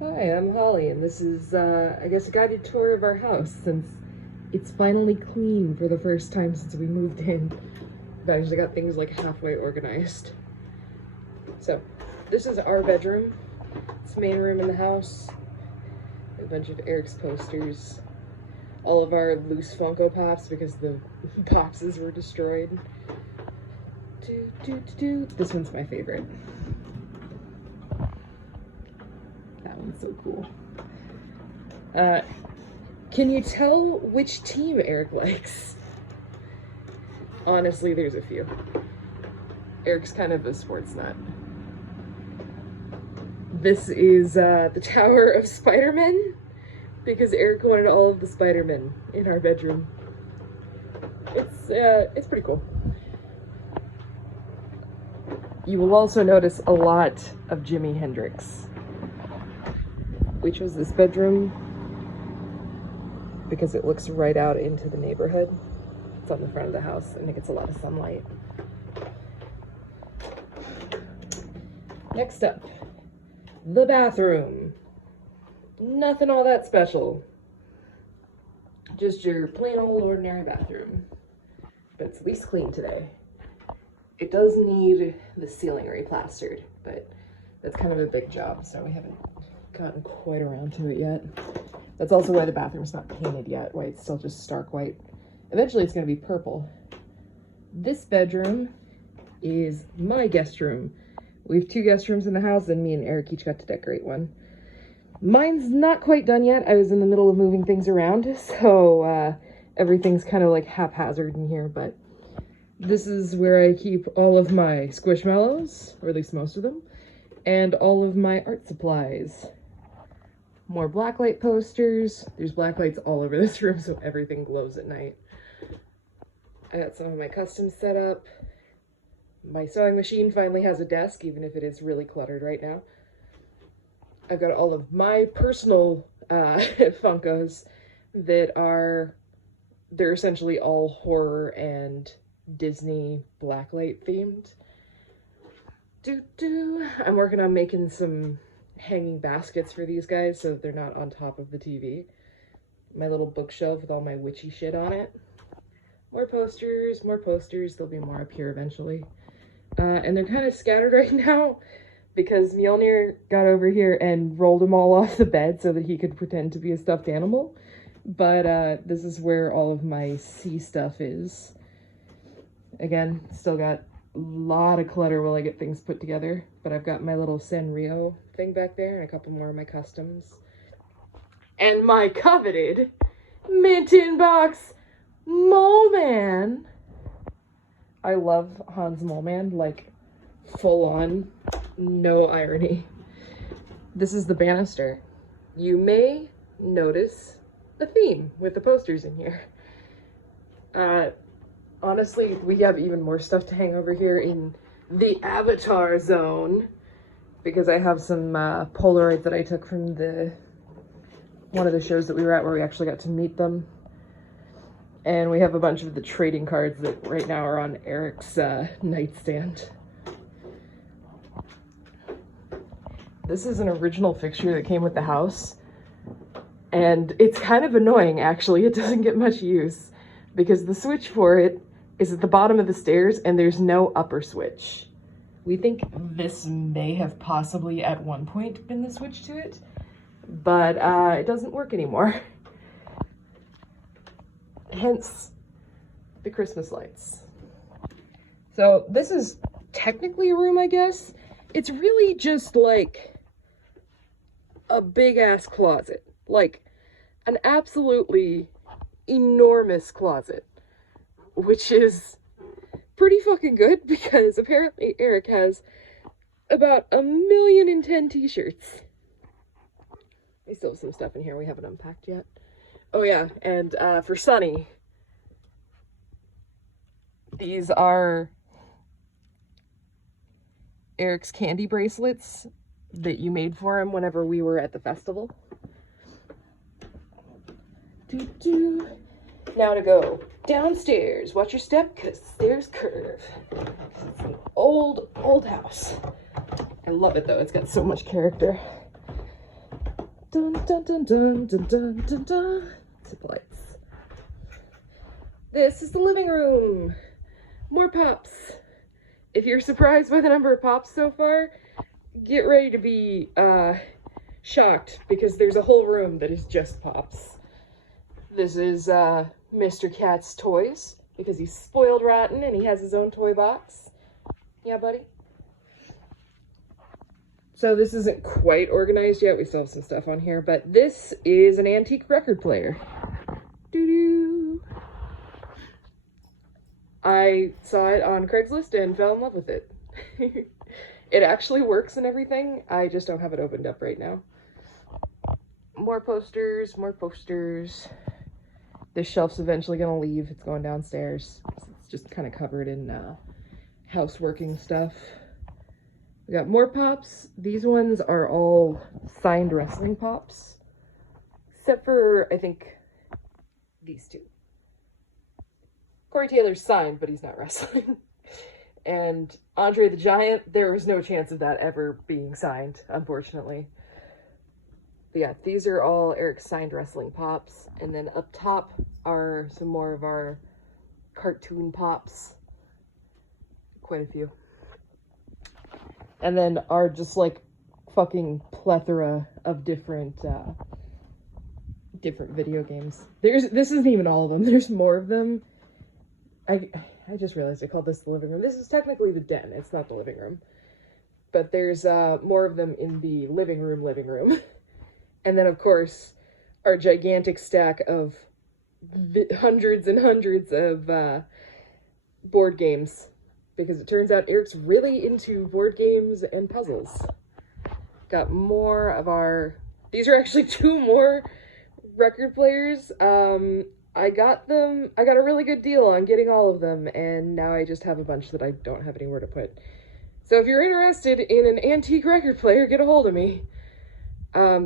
Hi, I'm Holly, and this is, I guess, a guided tour of our house since it's finally clean for the first time since we moved in. But I actually got things like halfway organized. So, this is our bedroom. It's the main room in the house. A bunch of Erik's posters. All of our loose Funko Pops because the boxes were destroyed. This one's my favorite. That one's so cool. Can you tell which team Erik likes? Honestly, there's a few. Erik's kind of a sports nut. This is the Tower of Spider-Man, because Erik wanted all of the Spider-Men in our bedroom. It's pretty cool. You will also notice a lot of Jimi Hendrix. We chose this bedroom because it looks right out into the neighborhood. It's on the front of the house and it gets a lot of sunlight. Next up, the bathroom. Nothing all that special. Just your plain old ordinary bathroom. But it's at least clean today. It does need the ceiling replastered, but that's kind of a big job, so we haven't gotten quite around to it yet. That's also why the bathroom's not painted yet, why it's still just stark white. Eventually it's going to be purple. This bedroom is my guest room. We have 2 guest rooms in the house, and me and Erik each got to decorate one. Mine's not quite done yet. I was in the middle of moving things around, so everything's kind of like haphazard in here, but this is where I keep all of my Squishmallows, or at least most of them, and all of my art supplies. More blacklight posters. There's blacklights all over this room, so everything glows at night. I got some of my customs set up. My sewing machine finally has a desk, even if it is really cluttered right now. I've got all of my personal Funkos they're essentially all horror and Disney blacklight themed. I'm working on making some hanging baskets for these guys so that they're not on top of the TV. My little bookshelf with all my witchy shit on it. More posters. There'll be more up here eventually. And they're kind of scattered right now because Mjolnir got over here and rolled them all off the bed so that he could pretend to be a stuffed animal. But this is where all of my sea stuff is. Again, still got a lot of clutter while I get things put together, but I've got my little Sanrio thing back there and a couple more of my customs. And my coveted mint in box Mole Man. I love Hans Mole Man, like full on, no irony. This is the banister. You may notice the theme with the posters in here. Honestly, we have even more stuff to hang over here in the Avatar zone because I have some Polaroids that I took from one of the shows that we were at where we actually got to meet them. And we have a bunch of the trading cards that right now are on Erik's nightstand. This is an original fixture that came with the house. And it's kind of annoying, actually. It doesn't get much use because the switch for it is at the bottom of the stairs and there's no upper switch. We think this may have possibly at one point been the switch to it, but it doesn't work anymore. Hence the Christmas lights. So this is technically a room, I guess. It's really just like a big ass closet, like an absolutely enormous closet, which is pretty fucking good because apparently Erik has about 1,000,010 t-shirts. We still have some stuff in here we haven't unpacked yet. Oh yeah, and for Sunny, these are Erik's candy bracelets that you made for him whenever we were at the festival. Now to go downstairs. Watch your step, because the stairs curve. It's an old house. I love it, though. It's got so much character. Dun dun dun dun dun dun dun dun. Zip lights. This is the living room. More pops. If you're surprised by the number of pops so far, get ready to be shocked, because there's a whole room that is just pops. This is Mr. Cat's toys, because he's spoiled rotten and he has his own toy box. Yeah, buddy? So this isn't quite organized yet. We still have some stuff on here, but this is an antique record player. Doo-doo. I saw it on Craigslist and fell in love with it. It actually works and everything. I just don't have it opened up right now. More posters, more posters. This shelf's eventually gonna leave. It's going downstairs. It's just kind of covered in houseworking stuff. We got more pops. These ones are all signed wrestling pops. Except for, I think, these two. Corey Taylor's signed, but he's not wrestling. And Andre the Giant, there was no chance of that ever being signed, unfortunately. But yeah, these are all Erik's signed wrestling pops. And then up top are some more of our cartoon pops. Quite a few. And then our just like fucking plethora of different video games. This isn't even all of them. There's more of them. I just realized I called this the living room. This is technically the den. It's not the living room. But there's more of them in the living room. And then, of course, our gigantic stack of hundreds and hundreds of board games. Because it turns out Erik's really into board games and puzzles. Got more of our... These are actually 2 more record players. I got a really good deal on getting all of them, and now I just have a bunch that I don't have anywhere to put. So if you're interested in an antique record player, get a hold of me.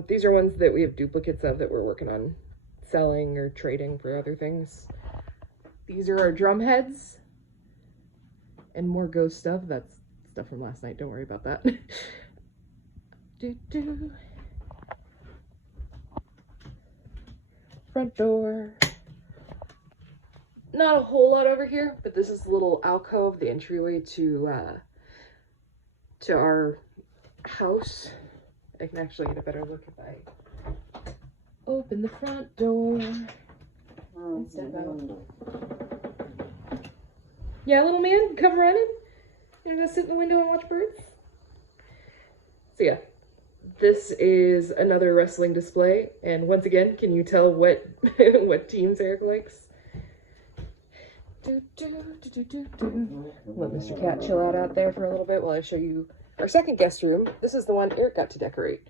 These are ones that we have duplicates of that we're working on selling or trading for other things. These are our drum heads. And more ghost stuff. That's stuff from last night. Don't worry about that. Front door. Not a whole lot over here, but this is the little alcove, the entryway to our house. I can actually get a better look if I open the front door and step out. Yeah, little man, come running. You're gonna sit in the window and watch birds? So yeah, this is another wrestling display. And once again, can you tell what what teams Erik likes? Let Mr. Cat chill out there for a little bit while I show you our second guest room. This is the one Erik got to decorate.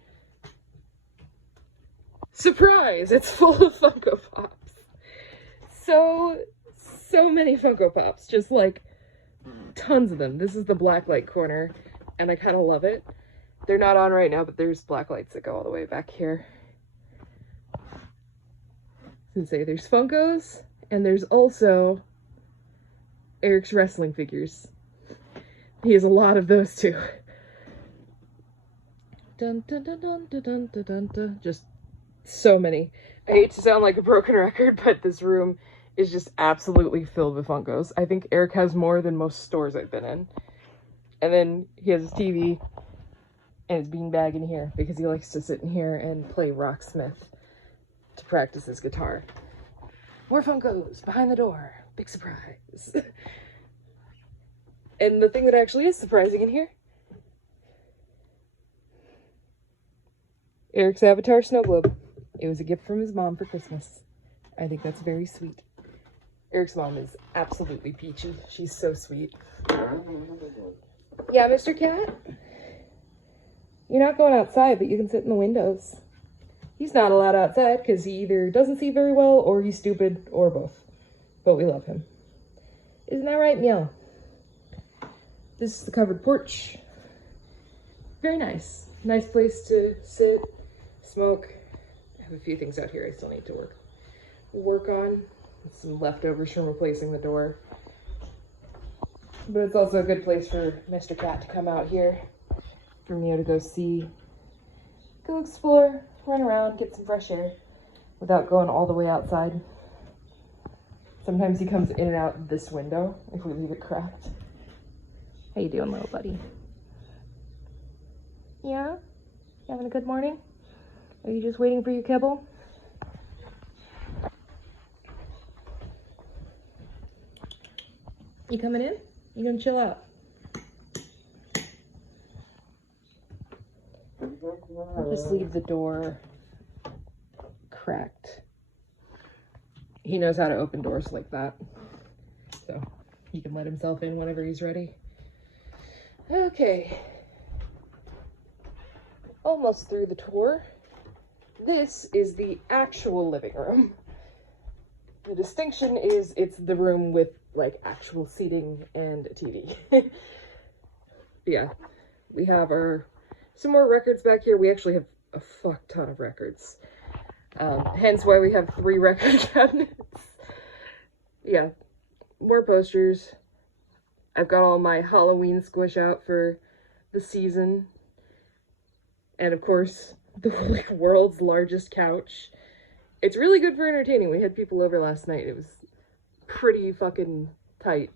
Surprise! It's full of Funko Pops. So many Funko Pops, just like tons of them. This is the blacklight corner, and I kind of love it. They're not on right now, but there's black lights that go all the way back here. So say there's Funkos, and there's also Erik's wrestling figures. He has a lot of those too. Dun dun dun dun dun dun dun dun dun. Just so many. I hate to sound like a broken record, but this room is just absolutely filled with Funkos. I think Erik has more than most stores I've been in. And then he has his TV and his beanbag in here because he likes to sit in here and play Rocksmith to practice his guitar. More Funkos behind the door. Big surprise. And the thing that actually is surprising in here, Erik's Avatar snow globe. It was a gift from his mom for Christmas. I think that's very sweet. Erik's mom is absolutely peachy. She's so sweet. Yeah, Mr. Cat? You're not going outside, but you can sit in the windows. He's not allowed outside because he either doesn't see very well or he's stupid or both. But we love him. Isn't that right, Meow? This is the covered porch. Very nice. Nice place to sit, smoke. I have a few things out here I still need to work on. Some leftovers from replacing the door. But it's also a good place for Mr. Cat to come out here. For Mio to go see go explore, run around, get some fresh air without going all the way outside. Sometimes he comes in and out this window if we leave it cracked. How you doing, little buddy? Yeah? You having a good morning? Are you just waiting for your kibble? You coming in? You gonna chill out? I'll just leave the door cracked. He knows how to open doors like that, so he can let himself in whenever he's ready. Okay. Almost through the tour. This is the actual living room. The distinction is it's the room with like actual seating and a TV. Yeah, we have some more records back here. We actually have a fuck ton of records. Hence why we have 3 record cabinets. Yeah, more posters. I've got all my Halloween squish out for the season. And of course, the like, world's largest couch. It's really good for entertaining. We had people over last night. It was pretty fucking tight.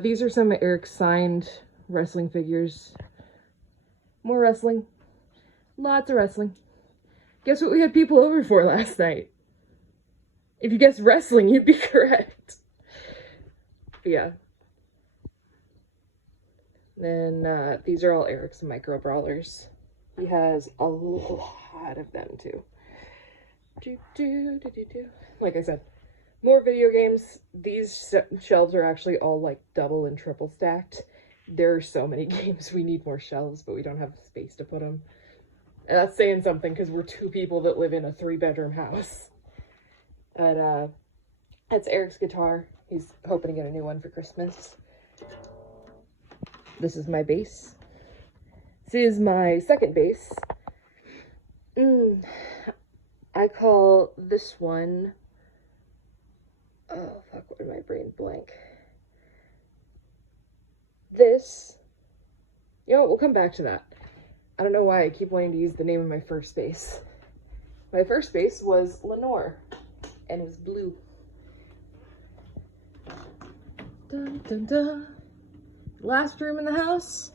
These are some of Erik's signed wrestling figures. More wrestling. Lots of wrestling. Guess what we had people over for last night? If you guessed wrestling, you'd be correct. But yeah. Then these are all Erik's micro brawlers. He has a lot of them too. Like I said, more video games. These shelves are actually all like double and triple stacked. There are so many games. We need more shelves, but we don't have space to put them. And that's saying something because we're 2 people that live in a 3-bedroom house. But that's Erik's guitar. He's hoping to get a new one for Christmas. This is my bass. This is my second bass. I call this one, oh fuck, what did my brain blank? This, you know what, we'll come back to that. I don't know why I keep wanting to use the name of my first bass. My first bass was Lenore, and it was blue. Dun, dun, dun. Last room in the house,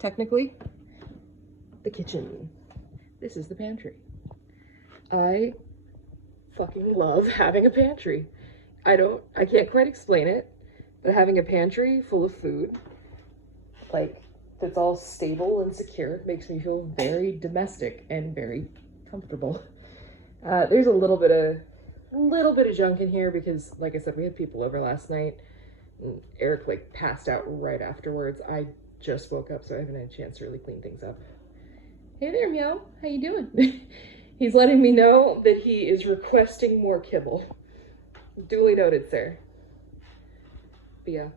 technically, the kitchen. This is the pantry. I fucking love having a pantry. I can't quite explain it, but having a pantry full of food, like, that's all stable and secure, makes me feel very domestic and very comfortable. There's a little bit of junk in here because, like I said, we had people over last night. And Erik like passed out right afterwards. I just woke up, so I haven't had a chance to really clean things up. Hey there, Meow. How you doing? He's letting me know that he is requesting more kibble. Duly noted, sir. But yeah.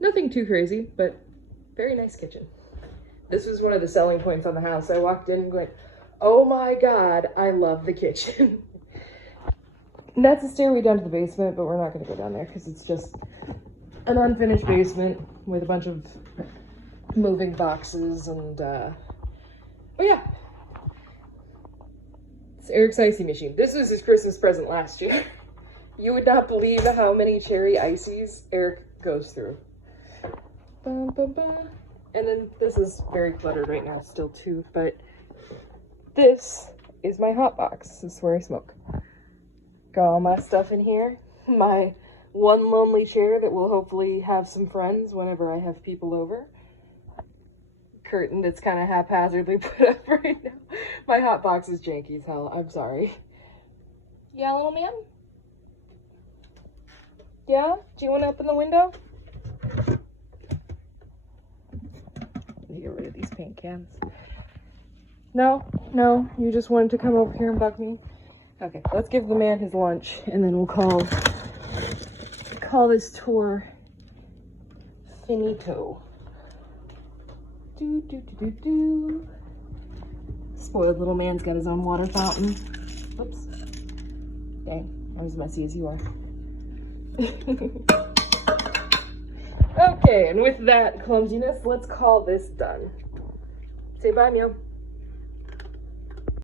Nothing too crazy, but very nice kitchen. This was one of the selling points on the house. I walked in going, oh my god, I love the kitchen. And that's a stairway down to the basement, but we're not going to go down there because it's just an unfinished basement with a bunch of moving boxes and, oh yeah. It's Erik's icy machine. This was his Christmas present last year. You would not believe how many cherry ices Erik goes through. Bum, bum, bum. And then this is very cluttered right now still too, but this is my hot box. This is where I smoke. Got all my stuff in here. My one lonely chair that will hopefully have some friends whenever I have people over. Curtain that's kind of haphazardly put up right now. My hot box is janky as hell. I'm sorry. Yeah, little man? Yeah? Do you want to open the window? Let me get rid of these paint cans. No, you just wanted to come over here and bug me. Okay, let's give the man his lunch, and then we'll call this tour finito. Spoiled little man's got his own water fountain. Whoops. Dang, I'm as messy as you are. Okay. Okay, and with that clumsiness, let's call this done. Say bye, meow.